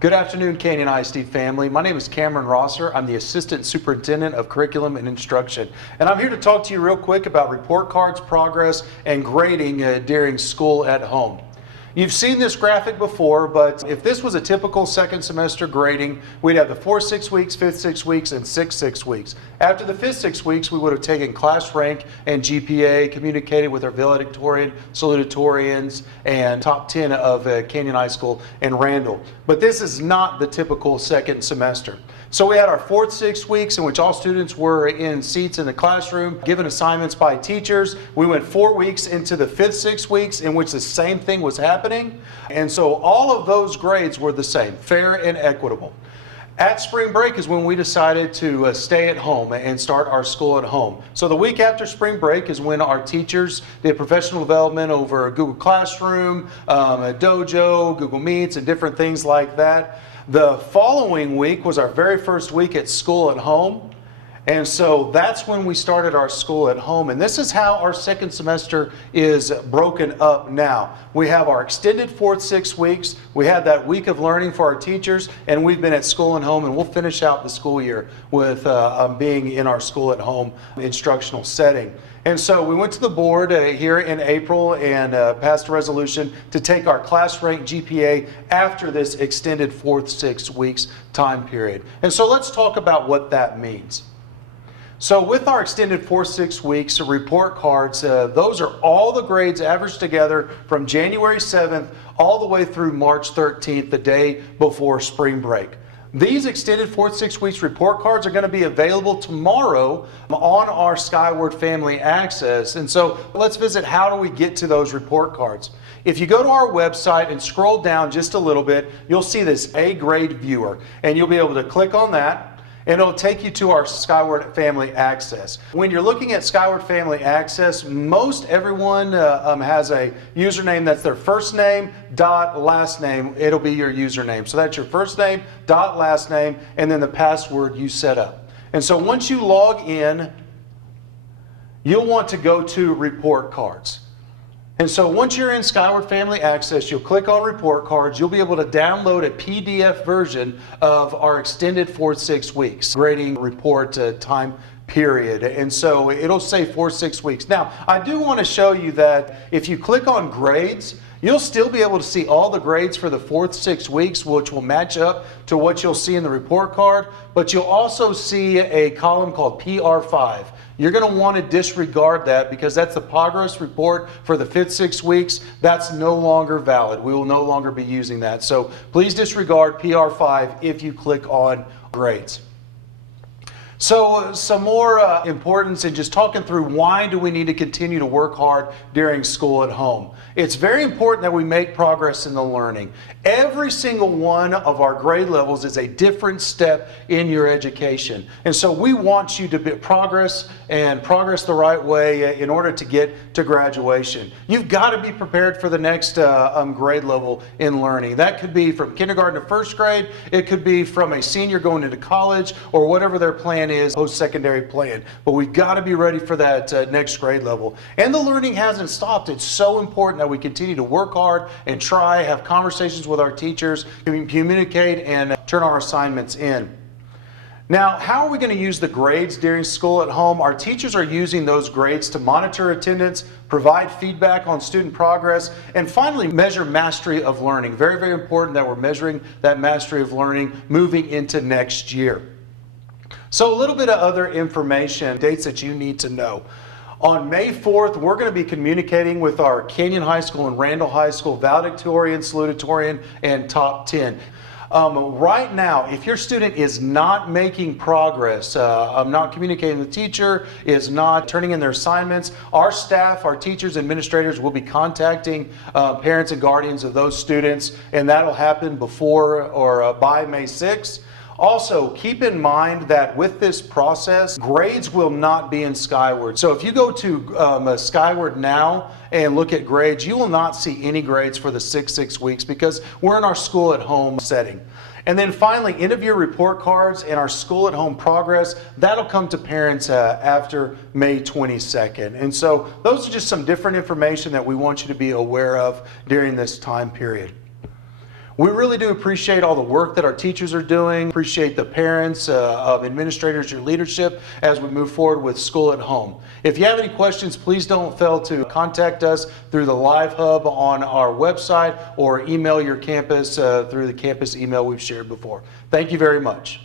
Good afternoon, Canyon ISD family. My name is Cameron Rosser. I'm the Assistant Superintendent of Curriculum and Instruction. And I'm here to talk to you real quick about report cards, progress, and grading during school at home. You've seen this graphic before, but if this was a typical second semester grading, we'd have the 4 6 weeks, 5th 6 weeks, and 6 6 weeks. After the 5th 6 weeks, we would have taken class rank and GPA, communicated with our valedictorian, salutatorians, and top 10 of Canyon High School and Randall. But this is not the typical second semester. So we had our 4th 6 weeks in which all students were in seats in the classroom, given assignments by teachers. We went 4 weeks into the 5th 6 weeks in which the same thing was happening. And so all of those grades were the same, fair and equitable. At spring break is when we decided to stay at home and start our school at home. So the week after spring break is when our teachers did professional development over Google Classroom, Dojo, Google Meets, and different things like that. The following week was our very first week at school at home. And so that's when we started our school at home. And this is how our second semester is broken up now. We have our extended 4th 6 weeks. We had that week of learning for our teachers, and we've been at school and home, and we'll finish out the school year with being in our school at home instructional setting. And so we went to the board here in April and passed a resolution to take our class rank GPA after this extended 4th 6 weeks time period. And so let's talk about what that means. So with our extended 4 6 weeks report cards, those are all the grades averaged together from January 7th all the way through March 13th, the day before spring break. These extended 4th 6 weeks report cards are going to be available tomorrow on our Skyward Family Access. And so let's visit how do we get to those report cards. If you go to our website and scroll down just a little bit, you'll see this A grade viewer, and you'll be able to click on that. And it'll take you to our Skyward Family Access. When you're looking at Skyward Family Access, most everyone has a username that's their first name dot last name. It'll be your username. So that's your first name dot last name and then the password you set up. And so once you log in, you'll want to go to report cards. And so once you're in Skyward Family Access, you'll click on report cards. You'll be able to download a PDF version of our extended 4th 6 weeks grading report time period. And so it'll say 4 6 weeks. Now, I do want to show you that if you click on grades, you'll still be able to see all the grades for the 4th 6 weeks, which will match up to what you'll see in the report card. But you'll also see a column called PR5. You're going to want to disregard that because that's the progress report for the 5th 6 weeks. That's no longer valid. We will no longer be using that. So please disregard PR5 if you click on grades. So some more importance in just talking through why do we need to continue to work hard during school at home. It's very important that we make progress in the learning. Every single one of our grade levels is a different step in your education. And so we want you to progress the right way in order to get to graduation. You've got to be prepared for the next grade level in learning. That could be from kindergarten to 1st grade. It could be from a senior going into college or whatever their plan is, post-secondary plan. But we've got to be ready for that next grade level. And the learning hasn't stopped. It's so important that we continue to work hard and try, have conversations with our teachers, communicate, and turn our assignments in. Now, how are we going to use the grades during school at home? Our teachers are using those grades to monitor attendance, provide feedback on student progress, and finally measure mastery of learning. Very, very important that we're measuring that mastery of learning moving into next year. So a little bit of other information, dates that you need to know. On May 4th, we're going to be communicating with our Canyon High School and Randall High School valedictorian, salutatorian, and top 10. Right now, if your student is not making progress, not communicating with the teacher, is not turning in their assignments, our staff, our teachers, administrators will be contacting parents and guardians of those students, and that'll happen before or by May 6th. Also, keep in mind that with this process, grades will not be in Skyward. So if you go to Skyward now and look at grades, you will not see any grades for the 6 6 weeks because we're in our school at home setting. And then finally, end of year report cards and our school at home progress, that'll come to parents after May 22nd. And so those are just some different information that we want you to be aware of during this time period. We really do appreciate all the work that our teachers are doing, appreciate the parents, administrators, your leadership as we move forward with school at home. If you have any questions, please don't fail to contact us through the Live Hub on our website or email your campus through the campus email we've shared before. Thank you very much.